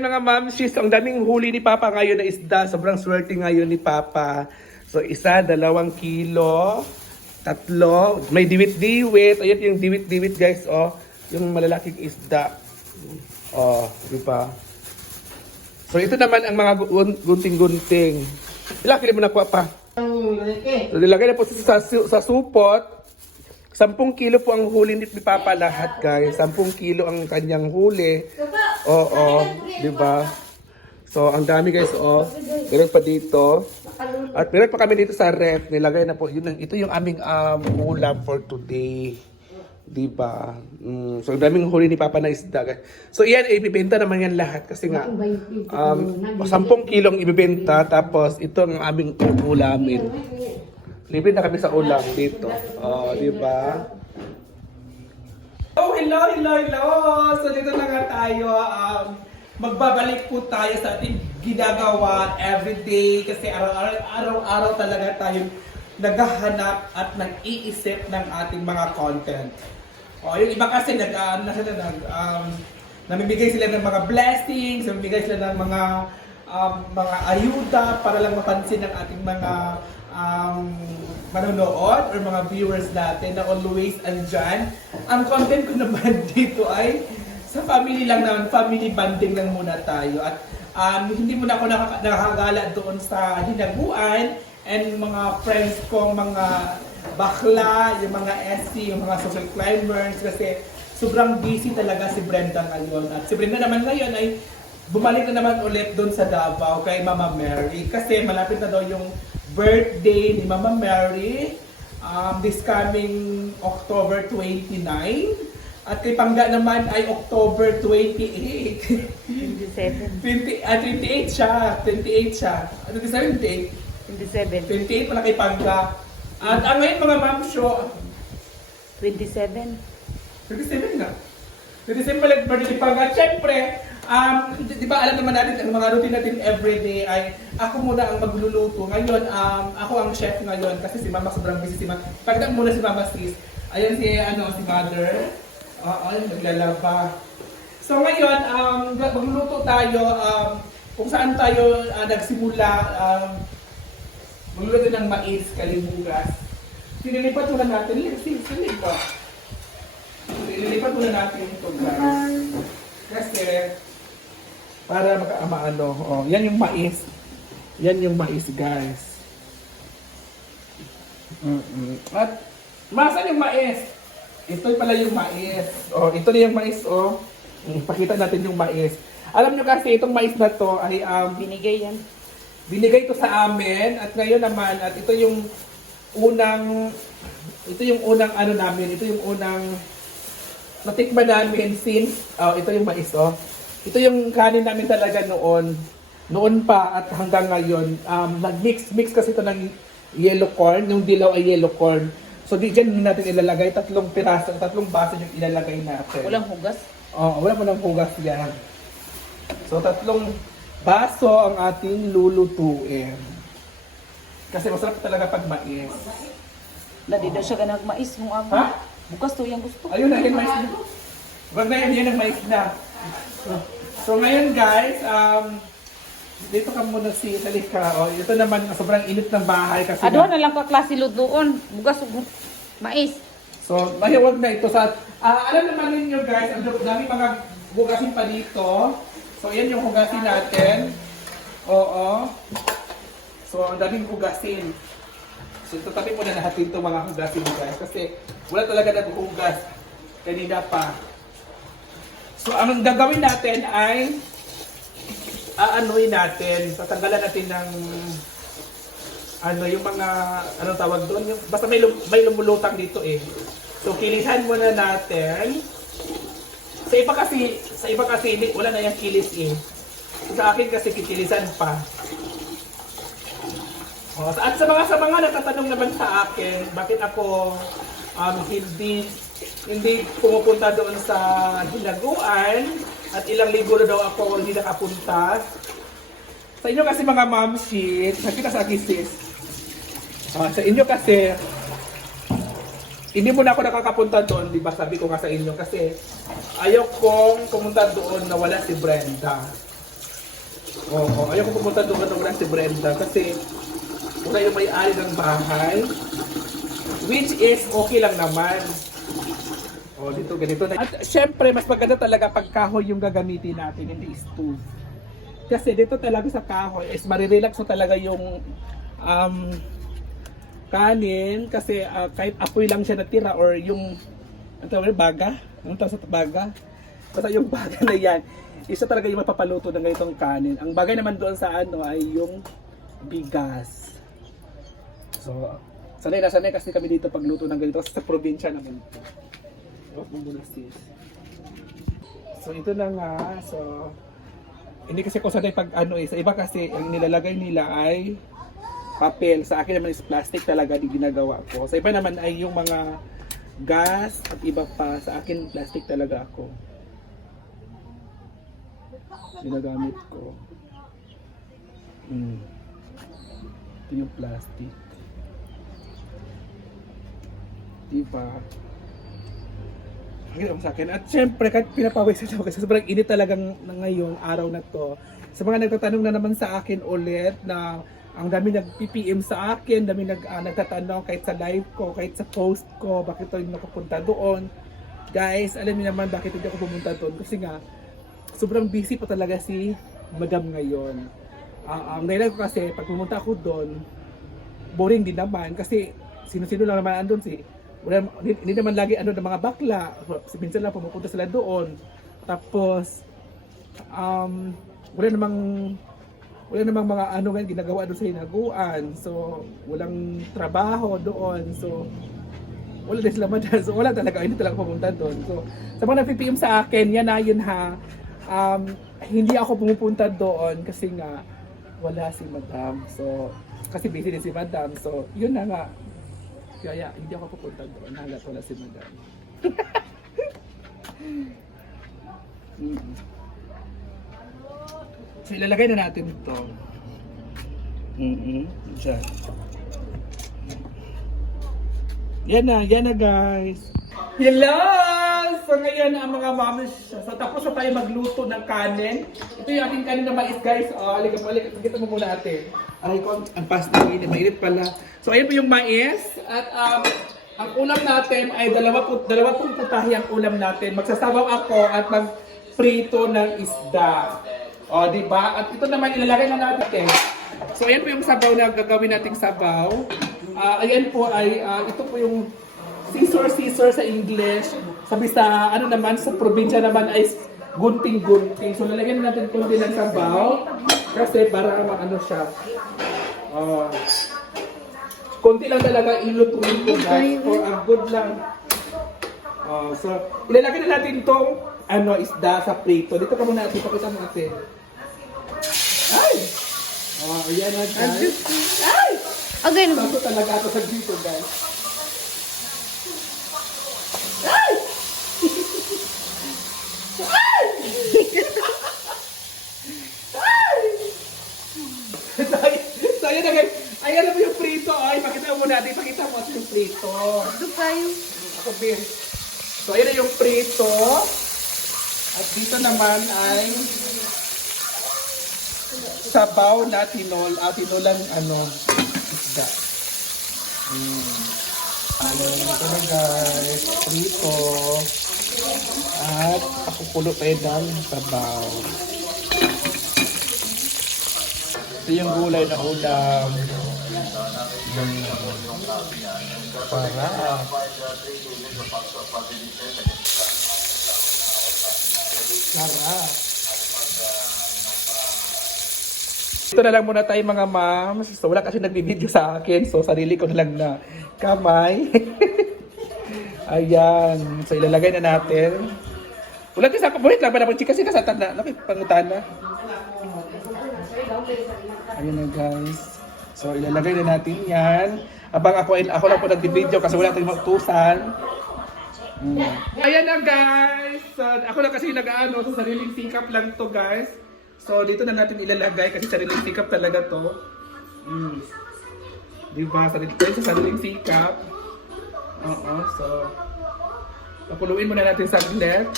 Mga mamsis, ang daming huli ni Papa ngayon na isda. Sobrang swerte ngayon ni Papa. So, 1, 2 kilo, 3. May diwit-diwit. Ayan yung diwit-diwit guys, oh. Yung malalaking isda. Oh, di ba? So, ito naman ang mga gunting-gunting. Ilang kilo mo nakuha pa? So, nilagay na po sa supot. 10 kilo po ang huli ni Papa lahat guys. 10 kilo ang kanyang huli. Oo, di ba? So, ang dami guys, oh. Meron pa dito. At meron pa kami dito sa ref. Nilagay na po. Ito yung aming ulam for today. Di ba? So, ang daming huli ni Papa na isda guys. So, iyan, ibibenta naman yan lahat. Kasi nga, 10 kilong ibibenta. Tapos, ito ang aming ulamin. Libre na kami sa ulam dito. Oh, di ba? Oh, hello. So, dito na nga tayo. Magbabalik po tayo sa ating ginagawa everyday. Kasi araw-araw talaga tayo naghahanap at nag-iisip ng ating mga content. Oh, yung iba kasi namimigay sila ng mga blessings, namimigay sila ng mga ayuda para lang mapansin ng ating mga manonood or mga viewers natin na always andyan. Ang content ko naman dito ay sa family lang naman, family bonding lang muna tayo. At hindi muna ako nakakagala doon sa hinaguan and mga friends kong mga bakla, yung mga SC, yung mga social climbers kasi sobrang busy talaga si Brenda ngayon. At si Brenda naman ngayon ay bumalik na naman ulit doon sa Davao kay Mama Mary kasi malapit na daw yung birthday ni Mama Mary this coming October 29 at kay Pangga naman ay October 28. 28 siya. 27? 28 pala kay Pangga. At ang ngayon mga ma'am show 27 na. 27 pala birthday ni Pangga. Siyempre, di ba alam naman natin ang mga routine natin everyday ay ako muna ang magluluto. Ngayon, ako ang chef ngayon kasi si Mama sobrang busy si Mama. Pagdaan muna si Mama sis. Ayan si Mother. Ayun, naglalaba. So ngayon, magluluto tayo kung saan tayo nagsimula. Magluluto ng mais, kalibugas. Sinilipat muna natin. Sinilipat muna natin ito guys. Kasi para makaamaano. Oh, yan yung mais. Yan yung mais, guys. At masan yung mais? Ito pala yung mais. Oh, ito na yung mais, oh. Ipakita natin yung mais. Alam nyo kasi itong mais na to ay binigay yan. Binigay to sa amin at ngayon naman at ito yung unang ano namin, ito yung unang natikman namin since ito yung mais, oh. Ito yung kanin namin talaga noon pa at hanggang ngayon. Nag-mix kasi ito ng yellow corn. Yung dilaw ay yellow corn. So dyan natin ilalagay. 3 baso yung ilalagay natin. Walang hugas? Oo, wala hugas yan. So 3 baso ang ating lulutuin. Kasi masarap talaga pag mais. Dadi daw siya ganag mais mo ako. Ha? Bukas to yung gusto. Ayun na, yan mais na. Wag na yan ang mais na. So ngayon guys, dito ka muna si Salika. O, ito naman, sobrang init ng bahay kasi Na lang ka klase lutuon. Bukas ug mais. So, mahiwag na ito sa... alam naman ninyo guys, ang dami mga hugasin pa dito. So, yan yung hugasin natin. Oo. So, ang daming hugasin. So, tatabi mo na natin itong mga hugasin guys. Kasi wala talaga naghuhugas kanina pa. So, ang gagawin natin ay aanuin natin, tatanggalan natin ng yung mga, anong tawag doon? Basta may lumulutang dito eh. So, kilisan muna natin. Sa iba kasi wala na yung kilis eh. Sa akin kasi kikilisan pa. At sa mga natatanong naman sa akin, bakit ako hindi pumupunta doon sa hinaguan at ilang libo na daw ako hindi nakapunta. Sa inyo kasi mga mom shit, nakita sa akin sis. Sa inyo kasi hindi mo na ako nakakapunta doon, di ba? Sabi ko nga sa inyo kasi ayaw kong pumunta doon na wala si Brenda. Oo, ayaw ko pumunta doon nung wala si Brenda kasi wala yung may-ari ng bahay. Which is okay lang naman. O, dito ganito na. At syempre, mas maganda talaga pag kahoy yung gagamitin natin, hindi stove. Kasi dito talaga sa kahoy is marirelax mo talaga yung kanin kasi kahit apoy lang siya natira or yung ano tawag, baga? Ano tawag sa baga? Basta yung baga na yan, isa talaga yung mapapaluto ng ganitong kanin. Ang bagay naman doon sa ano ay yung bigas. So, sanay na sanay kasi kami dito pagluto ng ganito kasi sa probinsya naman ito. Oh, muna sis. So, ito na nga. So, hindi kasi ako sanay pag ano sa iba kasi ang nilalagay nila ay papel. Sa akin naman is plastic talaga di ginagawa ko. Sa iba naman ay yung mga gas at iba pa. Sa akin plastic talaga ako. Ginagamit ko. Ito yung plastic. Diba? Pakita mo sa akin. At syempre, kahit pinapawisan ako kasi sobrang init talagang na ngayong araw na to. Sa mga nagtatanong na naman sa akin ulit na ang dami nag-PPM sa akin, dami nagtatanong kahit sa live ko, kahit sa post ko, bakit ito yung nakapunta doon. Guys, alam niyo naman bakit hindi ako pumunta doon kasi nga, sobrang busy pa talaga si Madam ngayon. Ang nailang ko kasi, pag pumunta ako doon, boring din naman kasi sino-sino lang naman andun hindi naman lagi ano ng mga bakla. Minsan lang pumupunta sila doon. Tapos wala namang mga ano ngayon ginagawa doon sa hinaguan. So walang trabaho doon. So wala din sila madal. So wala talaga, hindi talaga pumunta doon. So sa mga nag-PPM sa akin, yan ha. Hindi ako pumupunta doon kasi nga wala si Madam. So kasi busy din si Madam. So yun na nga. Kaya hindi ako pupunta doon hanggat wala si Madam. So ilalagay na natin ito. Diyan. Yan na guys. Hello! So ngayon ang mga mamas, so tapos na tayo magluto ng kanin. Ito yung ating kanin na mais guys. Halika mo muna natin. Aray ko, ang pasta mainit pala. So ayun po yung mais at ang ulam natin ay dalawa pong putahe ang ulam natin. Magsasabaw ako at magprito ng isda. O, di ba? At ito naman ilalagay na natin. So ayan po yung sabaw na gagawin nating sabaw. Ayan po ay ito po yung Caesar sa English. Sabi sa ano naman sa probinsya naman ay gunting-gunting. So lalagyan natin konti ng sabaw kasi para ano siya. Konti lang talaga ilutuin ko guys for a good lang. So ilalagay na natin tong isda sa prito. Dito ka muna natin, pakita mo natin. Ay! Ayan na guys. Ay! Again. Saso talaga ako sa dito guys. Ay! Ay! Ay! So ayan na guys. Ayan na po yung prito. Ay, pakita mo natin. Pakita mo yung prito. Ito kayo. Ako bin. So ayan na yung prito. At dito naman ay sabaw na tinulang isda. Ito na guys, prito. At pakukulo tayo ng sabaw. Ito yung gulay na ulam. Sarap. Ito na lang muna tayo mga ma'am. So wala kasi nagbibideo sa akin. So sarili ko na lang na kamay. Ayan. So ilalagay na natin. Wala kasi ako. Bulit lang ba naman chika kasi kasatan na. Laki pangutana. Ayan na guys. So ilalagay na natin yan. Abang ako lang po nagbibideo kasi wala tayong mautusan. Ayan na guys. So, ako lang kasi nag-ano. So sariling sikap lang to guys. So dito na natin ilalagay kasi sariling sikap talaga to. Diba? Sariling sikap. So pakuluin muna natin saglit.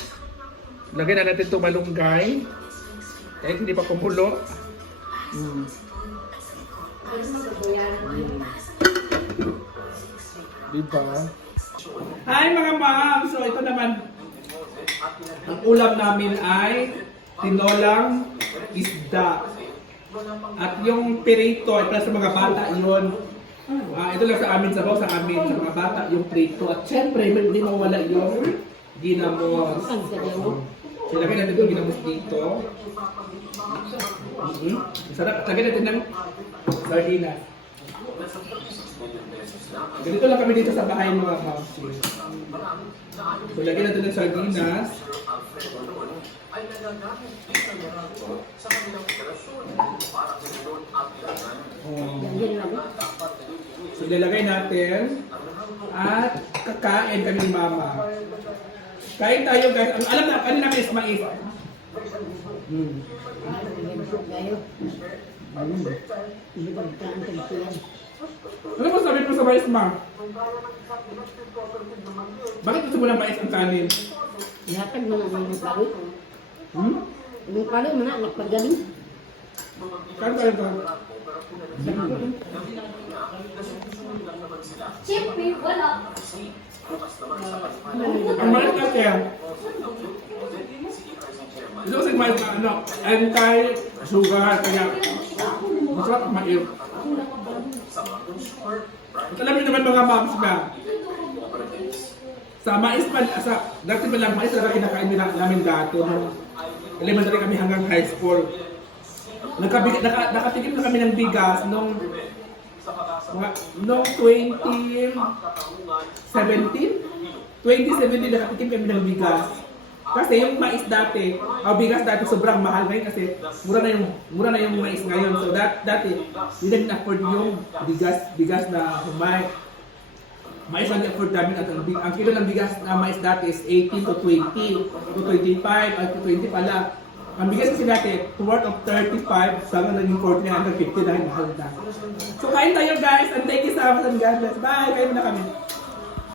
Lagyan na natin ito malunggay. Kahit hindi pa kumulo. Diba? Hi mga ma'am! So ito naman, ang ulam namin ay tinolang isda. At yung pirito, ay para sa mga bata yun. Ito lang sa amin, sa mga bata yung pirito. At syempre, hindi mawala yung ginamos. So, lagay natin yung ginamos dito. Sarap. Lagay natin ng sardinas. Ganito lang kami dito sa bahay mga kapsi. So, lagyan natin ng sardinas. So, lalagay natin. At kakain kami ni Mama. Kain tayo guys. Alam na, ano namin is mais. Ano mo sabi mo sa mais, Ma? Bakit gusto mo ng mais ang kanin? Ihatag mo na ng palo. Yung palo mo na, nagpagaling. Kain tayo ka. Siyempre, wala. Ang mais kasi, ito kasi mais na ano, anti-sugar, kaya masarap ang mais. At alam niyo naman mga moms na, sa mais pa, dati pa lang mais talaga kinakain namin dati. Elementary kami hanggang high school. Nakatikim na kami ng bigas nung 2017. 2017 nakatikim kami ng bigas. Kasi yung mais dati, bigas dati sobrang mahal ngayon kasi mura na yung mais ngayon. So dati, we didn't afford yung bigas na humay. Mais lang afford namin at ang kilo ng bigas na mais dati is 18 to 20 to 25 at to 20 pala. Ang bigas kasi dati, worth of 35, hanggang naging 40 hanggang 50 dahil mahal na. So kain tayo guys, and thank you so much and God bless. Bye! Kain na kami.